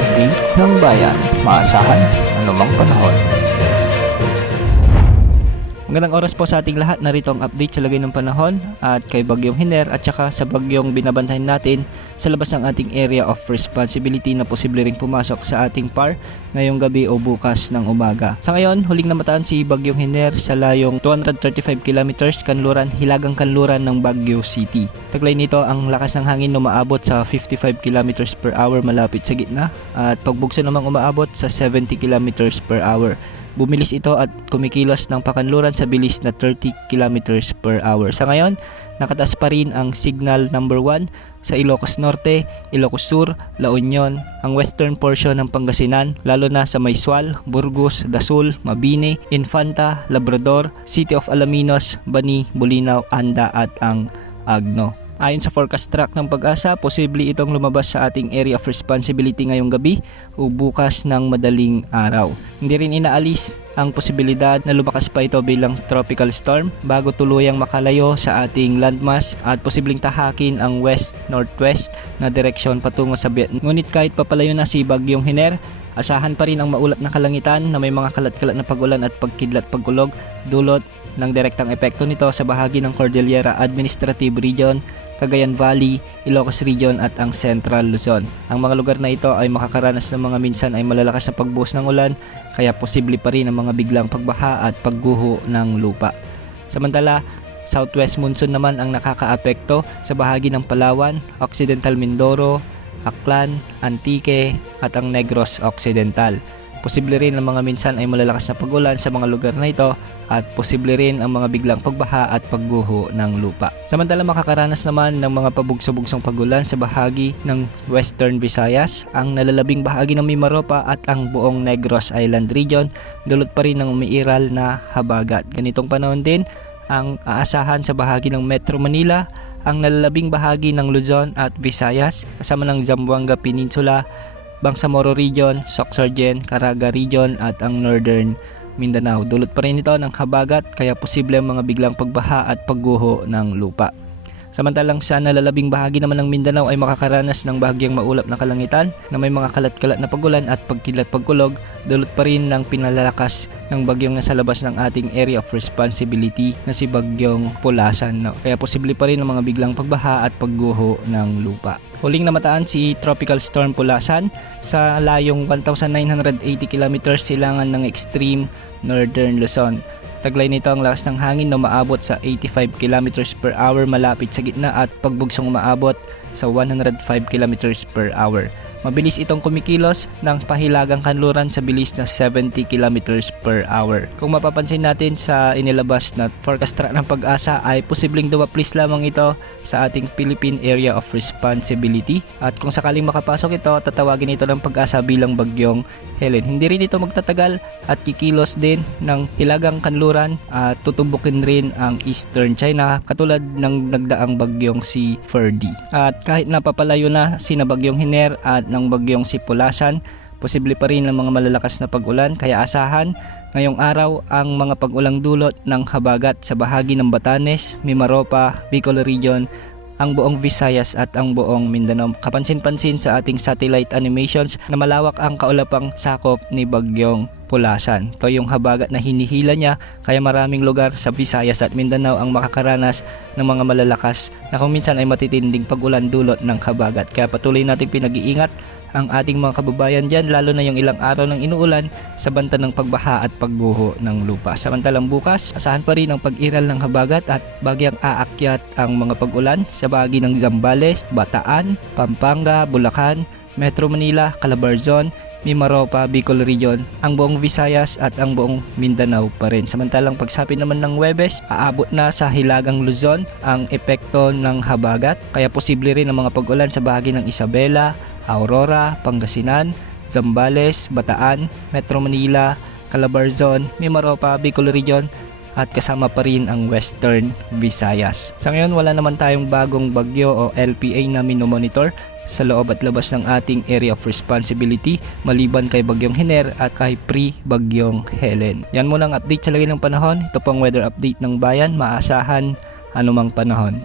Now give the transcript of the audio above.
update ng bayan, maasahan anumang panahon. Magandang oras po sa ating lahat. Narito ang update sa lagay ng panahon at kay Bagyong Hiner at saka sa bagyong binabantayan natin sa labas ng ating area of responsibility na posible ring pumasok sa ating PAR ngayong gabi o bukas ng umaga. Sa ngayon, huling namataan si Bagyong Hiner sa layong 235 kilometers hilagang kanluran ng Baguio City. Taglay nito ang lakas ng hangin na umaabot sa 55 kilometers per hour malapit sa gitna at pagbugso namang umaabot sa 70 kilometers per hour. Bumilis ito at kumikilos ng pakanluran sa bilis na 30 kilometers per hour. Sa ngayon, nakataas pa rin ang signal number 1 sa Ilocos Norte, Ilocos Sur, La Union, ang western portion ng Pangasinan, lalo na sa Maisual, Burgos, Dasul, Mabini, Infanta, Labrador, City of Alaminos, Bani, Bulinaw, Anda at ang Agno. Ayon sa forecast track ng Pag-asa, posible itong lumabas sa ating area of responsibility ngayong gabi o bukas ng madaling araw. Hindi rin inaalis ang posibilidad na lumakas pa ito bilang tropical storm bago tuluyang makalayo sa ating landmass at posibleng tahakin ang west-northwest na direksyon patungo sa Vietnam. Ngunit kahit papalayo na si Bagyong Hiner, asahan pa rin ang maulap na kalangitan na may mga kalat-kalat na pagulan at pagkidlat pagkulog dulot ng direktang epekto nito sa bahagi ng Cordillera Administrative Region, Cagayan Valley, Ilocos Region at ang Central Luzon. Ang mga lugar na ito ay makakaranas ng mga minsan ay malalakas na pagbuhos ng ulan kaya posible pa rin ang mga biglang pagbaha at pagguho ng lupa. Samantala, southwest monsoon naman ang nakakaapekto sa bahagi ng Palawan, Occidental Mindoro, Aklan, Antique at ang Negros Occidental. Posible rin ang mga minsan ay malalakas na pag-ulan sa mga lugar na ito at posible rin ang mga biglang pagbaha at pagguho ng lupa. Samantala makakaranas naman ng mga pabugso-bugsong pag-ulan sa bahagi ng Western Visayas, ang nalalabing bahagi ng Mimaropa at ang buong Negros Island Region, dulot pa rin ng umiiral na habagat. Ganitong panahon din ang aasahan sa bahagi ng Metro Manila, ang nalalabing bahagi ng Luzon at Visayas kasama ng Zamboanga Peninsula, Bangsamoro Region, Sorsogon, Caraga Region at ang Northern Mindanao. Dulot pa rin ito ng habagat kaya posible ang mga biglang pagbaha at pagguho ng lupa. Samantalang sa nalalabing bahagi naman ng Mindanao ay makakaranas ng bahagyang maulap na kalangitan na may mga kalat-kalat na pagulan at pagkidlat pagkulog, dulot pa rin ng pinalalakas ng bagyong nasa labas ng ating area of responsibility na si Bagyong Pulasan. Kaya posible pa rin ang mga biglang pagbaha at pagguho ng lupa. Huling namataan si Tropical Storm Pulasan sa layong 1,980 kilometers silangan ng extreme northern Luzon. Taglay nito ang lakas ng hangin na umaabot sa 85 km per hour malapit sa gitna at pagbugsong umaabot sa 105 km per hour. Mabilis itong kumikilos ng pahilagang kanluran sa bilis na 70 km per hour. Kung mapapansin natin sa inilabas na forecast track ng Pag-asa ay posibleng dumaplis lamang ito sa ating Philippine Area of Responsibility at kung sakaling makapasok ito, tatawagin ito ng Pag-asa bilang Bagyong Helen. Hindi rin ito magtatagal at kikilos din ng hilagang kanluran at tutumbukin rin ang Eastern China katulad ng nagdaang bagyong si Ferdy. At kahit napapalayo na sina Bagyong Hiner at ng bagyong si Pulasan, posible pa rin ang mga malalakas na pag-ulan kaya asahan ngayong araw ang mga pag-ulang dulot ng habagat sa bahagi ng Batanes, Mimaropa, Bicol Region, ang buong Visayas at ang buong Mindanao. Kapansin-pansin sa ating satellite animations na malawak ang kaulapang sakop ni Bagyong Pulasan. Ito yung habagat na hinihila niya kaya maraming lugar sa Visayas at Mindanao ang makakaranas ng mga malalakas na kung minsan ay matitinding pag-ulan dulot ng habagat. Kaya patuloy nating pinag-iingat ang ating mga kababayan dyan lalo na yung ilang araw ng inuulan sa banta ng pagbaha at pagguho ng lupa. Samantalang bukas, asahan pa rin ang pag-iral ng habagat at bagyang aakyat ang mga pag-ulan sa bahagi ng Zambales, Bataan, Pampanga, Bulacan, Metro Manila, Calabarzon, Mimaropa, Bicol Region, ang buong Visayas at ang buong Mindanao pa rin. Samantalang pagsapit naman ng Huwebes, aabot na sa hilagang Luzon ang epekto ng habagat kaya posible rin ang mga pag-ulan sa bahagi ng Isabela, Aurora, Pangasinan, Zambales, Bataan, Metro Manila, Calabarzon, Mimaropa, Bicol Region at kasama pa rin ang Western Visayas. Sa ngayon wala naman tayong bagong bagyo o LPA na minomonitor sa loob at labas ng ating area of responsibility maliban kay Bagyong Hiner at kay pre-Bagyong Helen. Yan muna ang update sa lagay ng panahon. Ito pang weather update ng bayan, maasahan anumang panahon.